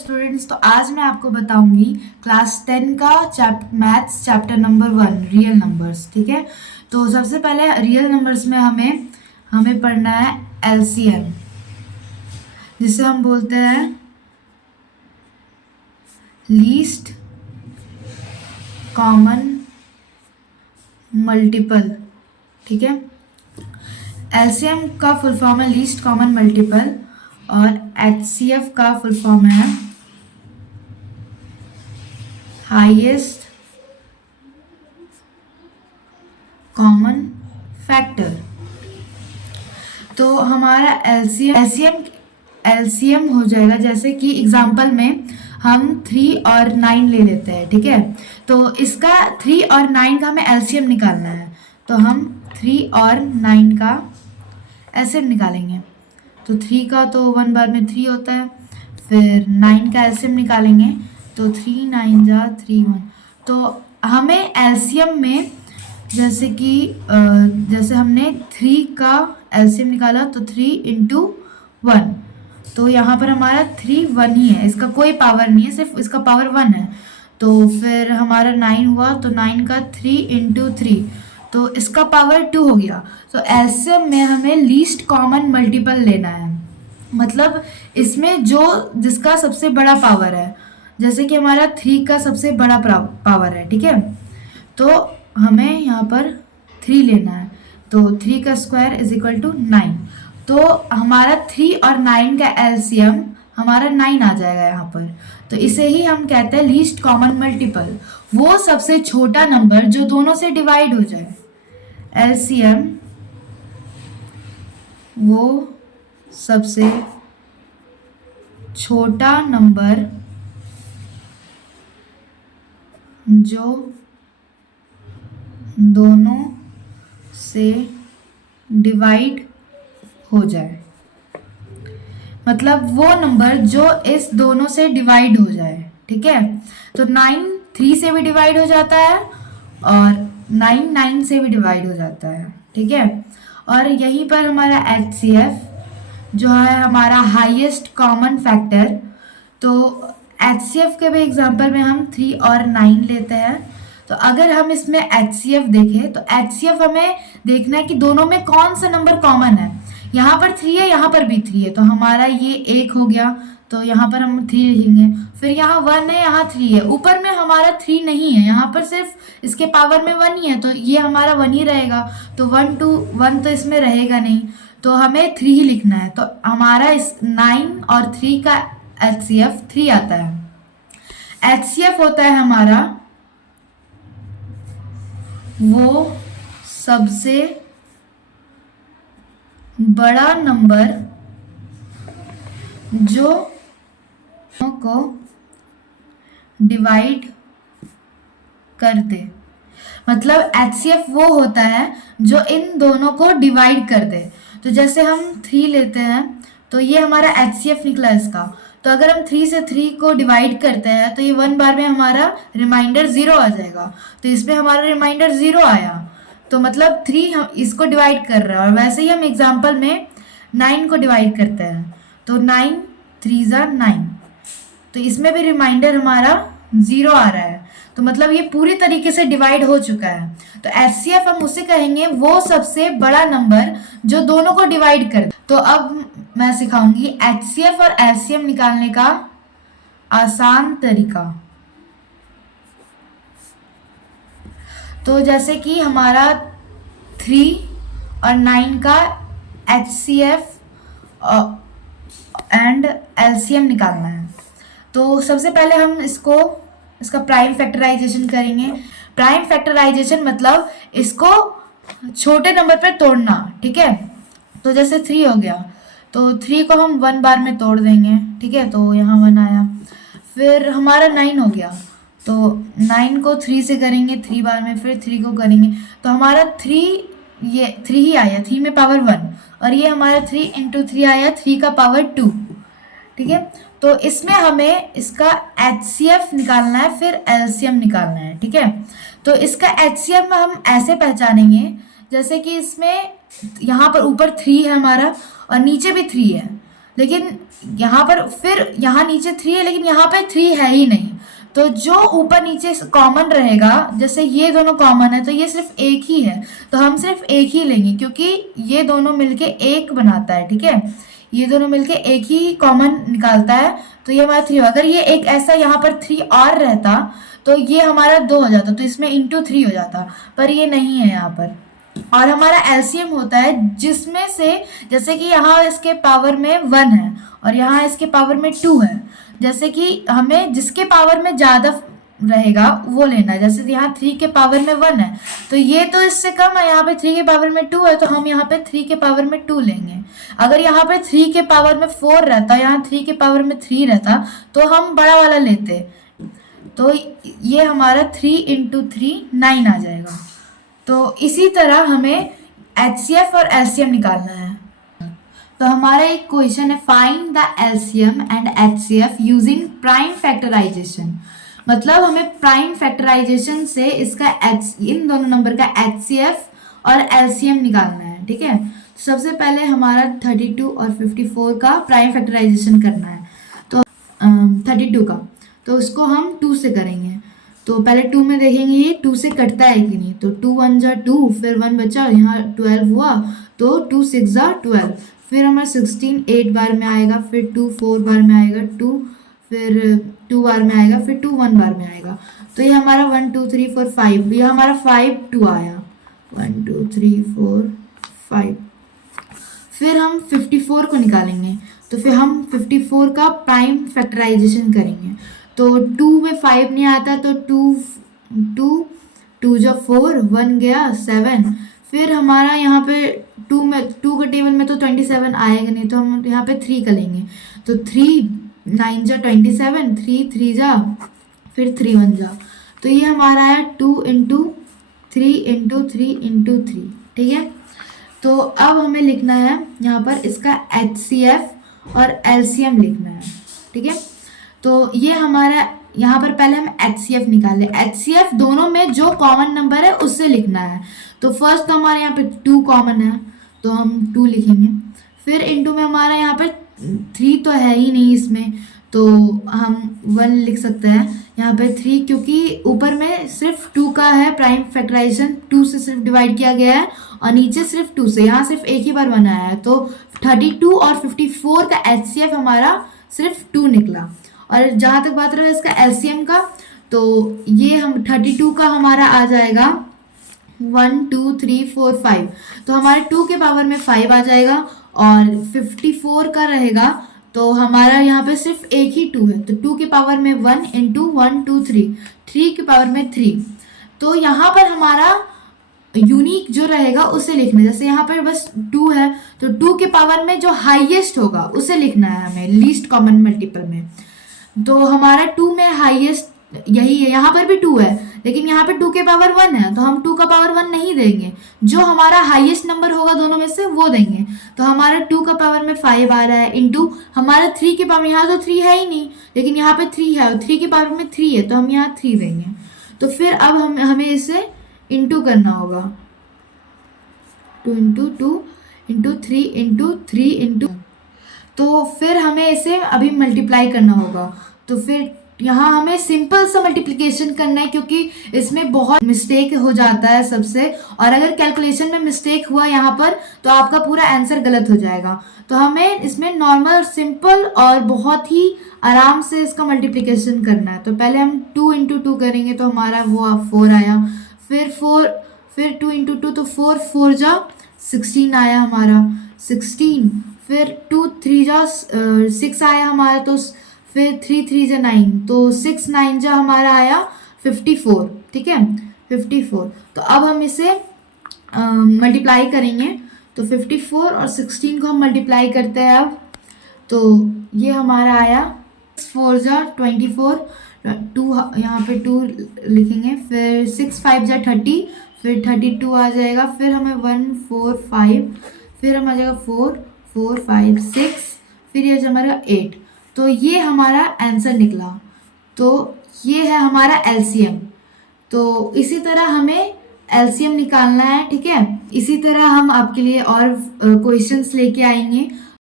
Students, तो आज मैं आपको बताऊंगी क्लास 10 का maths chapter number 1 real numbers. ठीक है, तो सबसे पहले रियल नंबर्स में हमें पढ़ना है एलसीएम, जिसे हम बोलते हैं लीस्ट कॉमन मल्टीपल। ठीक है, एलसीएम का फुल फॉर्म है लीस्ट कॉमन मल्टीपल और एचसीएफ का फुल फॉर्म है हाईएस्ट कॉमन फैक्टर। तो हमारा एलसीएम हो जाएगा, जैसे कि एग्जांपल में हम 3 और 9 ले लेते हैं। ठीक है, तो इसका 3 और 9 का हमें एलसीएम निकालना है, तो हम 3 और 9 का एलसीएम निकालेंगे। तो 3 का तो 1 बार में 3 होता है, फिर 9 का एलसीएम निकालेंगे तो 3 9 जा 3 1। तो हमें एलसीएम में जैसे हमने 3 का एलसीएम निकाला तो 3 इंटू 1, तो यहाँ पर हमारा 3 1 ही है, इसका कोई पावर नहीं है, सिर्फ इसका पावर 1 है। तो फिर हमारा 9 हुआ, तो 9 का 3 इंटू 3, तो इसका पावर 2 हो गया। तो एलसीएम में हमें लीस्ट कॉमन मल्टीपल लेना है, मतलब इसमें जिसका सबसे बड़ा पावर है, जैसे कि हमारा 3 का सबसे बड़ा पावर है। ठीक है, तो हमें यहाँ पर 3 लेना है, तो 3 का स्क्वायर इज इक्वल टू 9। तो हमारा 3 और 9 का एलसीएम हमारा 9 आ जाएगा यहाँ पर। तो इसे ही हम कहते हैं लीस्ट कॉमन मल्टीपल, वो सबसे छोटा नंबर जो दोनों से डिवाइड हो जाए। एलसीएम वो सबसे छोटा नंबर जो दोनों से डिवाइड हो जाए, मतलब वो नंबर जो इस दोनों से डिवाइड हो जाए। ठीक है, तो 9 3 से भी डिवाइड हो जाता है और 9 9 से भी डिवाइड हो जाता है। ठीक है, और यहीं पर हमारा एचसीएफ जो है हमारा हाईएस्ट कॉमन फैक्टर। तो एचसीएफ के भी एग्जांपल में हम 3 और 9 लेते हैं। तो अगर हम इसमें एचसीएफ देखें तो एचसीएफ हमें देखना है कि दोनों में कौन सा नंबर कॉमन है। यहाँ पर 3 है, यहाँ पर भी 3 है, तो हमारा ये 1 हो गया, तो यहाँ पर हम 3 लिखेंगे। फिर यहाँ 1 है, यहाँ 3 है, ऊपर में हमारा 3 नहीं है, यहाँ पर सिर्फ इसके पावर में 1 ही है, तो ये हमारा 1 ही रहेगा। तो 1 2 1 तो इसमें रहेगा नहीं, तो हमें 3 ही लिखना है। तो हमारा इस 9 और 3 का एचसीएफ 3 आता है। एचसीएफ होता है हमारा वो सबसे बड़ा नंबर जो को डिवाइड कर दे, मतलब एचसीएफ वो होता है जो इन दोनों को डिवाइड कर दे। तो जैसे हम 3 लेते हैं, तो ये हमारा एचसीएफ निकला इसका। तो अगर हम 3 से 3 को डिवाइड करते हैं तो ये 1 बार में हमारा रिमाइंडर 0 आ जाएगा, तो इसमें हमारा रिमाइंडर 0 आया, तो मतलब 3 हम इसको डिवाइड कर रहे हैं। और वैसे ही हम एग्जांपल में 9 को डिवाइड करते हैं, तो 9 3 जा 9, तो इसमें भी रिमाइंडर हमारा 0 आ रहा है, तो मतलब ये पूरी तरीके से डिवाइड हो चुका है। तो एचसीएफ हम उसे कहेंगे वो सबसे बड़ा नंबर जो दोनों को डिवाइड कर। तो अब मैं सिखाऊंगी एचसीएफ और एलसीएम निकालने का आसान तरीका। तो जैसे कि हमारा 3 और 9 का एचसीएफ एंड एलसीएम निकालना है। तो सबसे पहले हम इसका प्राइम फैक्टराइजेशन करेंगे। प्राइम फैक्टराइजेशन मतलब इसको छोटे नंबर पर तोड़ना। ठीक है, तो जैसे 3 हो गया, तो 3 को हम 1 बार में तोड़ देंगे। ठीक है, तो यहाँ 1 आया। फिर हमारा 9 हो गया, तो 9 को 3 से करेंगे 3 बार में, फिर 3 को करेंगे, तो हमारा 3 ही आया, 3 में पावर 1, और ये हमारा 3 इंटू 3 आया, 3 का पावर 2। ठीक है, तो इसमें हमें इसका एचसीएफ निकालना है, फिर एलसीएम निकालना है। ठीक है, तो इसका एचसीएफ हम ऐसे पहचानेंगे, जैसे कि इसमें यहाँ पर ऊपर 3 है हमारा और नीचे भी 3 है, लेकिन यहाँ पर फिर यहाँ नीचे 3 है, लेकिन यहाँ पे 3 है ही नहीं। तो जो ऊपर नीचे कॉमन रहेगा, जैसे ये दोनों कॉमन है तो ये सिर्फ एक ही है, तो हम सिर्फ एक ही लेंगे क्योंकि ये दोनों मिलके एक बनाता है। ठीक है, ये दोनों मिलके एक ही कॉमन निकालता है, तो ये हमारा 3। अगर ये एक ऐसा यहाँ पर 3 और रहता तो ये हमारा 2 हो जाता, तो इसमें इंटू 3 हो जाता, पर ये नहीं है यहाँ पर। और हमारा एलसीएम होता है जिसमें से, जैसे कि यहाँ इसके पावर में 1 है और यहाँ इसके पावर में 2 है, जैसे कि हमें जिसके पावर में ज़्यादा रहेगा वो लेना है। जैसे यहाँ 3 के पावर में 1 है तो ये तो इससे कम है, यहाँ पे 3 के पावर में 2 है तो हम यहाँ पे 3 के पावर में 2 लेंगे। अगर यहाँ पे 3 के पावर में 4 रहता, यहाँ 3 के पावर में 3 रहता तो हम बड़ा वाला लेते, तो ये हमारा 3 इंटू 3 9 आ जाएगा। तो इसी तरह हमें HCF और LCM निकालना है। तो हमारा एक क्वेश्चन है, find the LCM and HCF using prime factorisation. मतलब हमें प्राइम फैक्टराइजेशन से इसका इन दोनों नंबर का HCF और LCM निकालना है। ठीक है, सबसे पहले हमारा 32 और 54 का प्राइम फैक्टराइजेशन करना है। तो 32 का, तो उसको हम 2 से करेंगे। तो पहले 2 में देखेंगे ये 2 से कटता है कि नहीं, तो 2 1 जा 2, फिर 1 बचा, यहाँ 12 हुआ, तो 2 6 जा 12, फिर हमारा 16 8 बार में आएगा, फिर 2 4 बार में आएगा, 2 फिर 2 बार में आएगा, फिर 2 1 बार में आएगा। तो ये हमारा 1 2 3 4 5, ये हमारा 5 2 आया, 1 2 3 4 5। फिर हम 54 को निकालेंगे, तो फिर हम 54 का प्राइम फैक्टराइजेशन करेंगे। तो 2 में 5 नहीं आता, तो 2 जो 4, 1 गया 7। फिर हमारा यहाँ पे 2 में 2 का टेबल में तो 27 आएगा नहीं, तो हम यहाँ पे 3 का लेंगे। तो 3 9 जा 27, 3 3 जा, फिर 3 1 जा, तो ये हमारा है 2 इंटू 3 इंटू 3 इंटू 3। ठीक है, तो अब हमें लिखना है यहाँ पर इसका HCF और LCM लिखना है। ठीक है, तो ये हमारा यहाँ पर पहले हम HCF निकाले। HCF दोनों में जो कॉमन नंबर है उससे लिखना है। तो फर्स्ट तो हमारे यहाँ पे 2 कॉमन है, तो हम 2 लिखेंगे। फिर इंटू में हमारा यहाँ पे 3 तो है ही नहीं इसमें, तो हम 1 लिख सकते हैं यहाँ पे 3, क्योंकि ऊपर में सिर्फ 2 का है प्राइम फैक्टराइजेशन, 2 से सिर्फ डिवाइड किया गया है और नीचे सिर्फ 2 से, यहाँ सिर्फ एक ही बार बना है। तो 32 और 54 का HCF हमारा सिर्फ 2 निकला। और जहाँ तक बात रहा इसका LCM का, तो ये हम 32 का हमारा आ जाएगा 1 2 3 4 5, तो हमारे 2 के पावर में 5 आ जाएगा। और 54 का रहेगा तो हमारा यहाँ पे सिर्फ एक ही 2 है, तो 2 के पावर में 1 इंटू 1 2 3, 3 के पावर में 3। तो यहाँ पर हमारा यूनिक जो रहेगा उसे लिखना है। जैसे यहाँ पर बस 2 है, तो 2 के पावर में जो हाईएस्ट होगा उसे लिखना है हमें लीस्ट कॉमन मल्टीपल में। तो हमारा 2 में हाईएस्ट यही है, यहाँ पर भी 2 है, लेकिन यहाँ पे 2 के पावर 1 है, तो हम 2 का पावर 1 नहीं देंगे, जो हमारा हाईएस्ट नंबर होगा दोनों में से वो देंगे। तो हमारा 2 का पावर में 5 आ रहा है, इंटू हमारा 3 के पावर, यहाँ तो 3 है ही नहीं, लेकिन यहाँ पे 3 है और 3 के पावर में 3 है, तो हम यहाँ 3 देंगे। तो फिर अब हमें इसे इंटू करना होगा, 2 इंटू 2 इंटू 3 इंटू 3 इंटू, तो फिर हमें इसे अभी मल्टीप्लाई करना होगा। तो फिर यहाँ हमें सिंपल सा मल्टीप्लिकेशन करना है, क्योंकि इसमें बहुत मिस्टेक हो जाता है सबसे, और अगर कैलकुलेशन में मिस्टेक हुआ यहाँ पर तो आपका पूरा आंसर गलत हो जाएगा। तो हमें इसमें नॉर्मल सिंपल और बहुत ही आराम से इसका मल्टीप्लिकेशन करना है। तो पहले हम 2 इंटू 2 करेंगे, तो हमारा वो 4 आया, फिर 2 इंटू 2, तो 4 4 जा 16 आया हमारा 16, फिर 2 3 जा 6 आया हमारा, तो फिर 3 3 जा 9, तो 6 9 जा हमारा आया 54। ठीक है, 54। तो अब हम इसे मल्टीप्लाई करेंगे, तो 54 और 16 को हम मल्टीप्लाई करते हैं अब, तो ये हमारा आया 4 जा 24, 2 यहाँ पे 2 लिखेंगे, फिर 6 5 जा 30, फिर 32 आ जाएगा, फिर हमें 1 4 5, फिर हम आ जाएगा 4 4 5 6, फिर ये हमारा 8। तो ये हमारा आंसर निकला। तो ये है हमारा LCM। तो इसी तरह हमें LCM निकालना है। ठीक है, इसी तरह हम आपके लिए और क्वेश्चंस लेके आएंगे।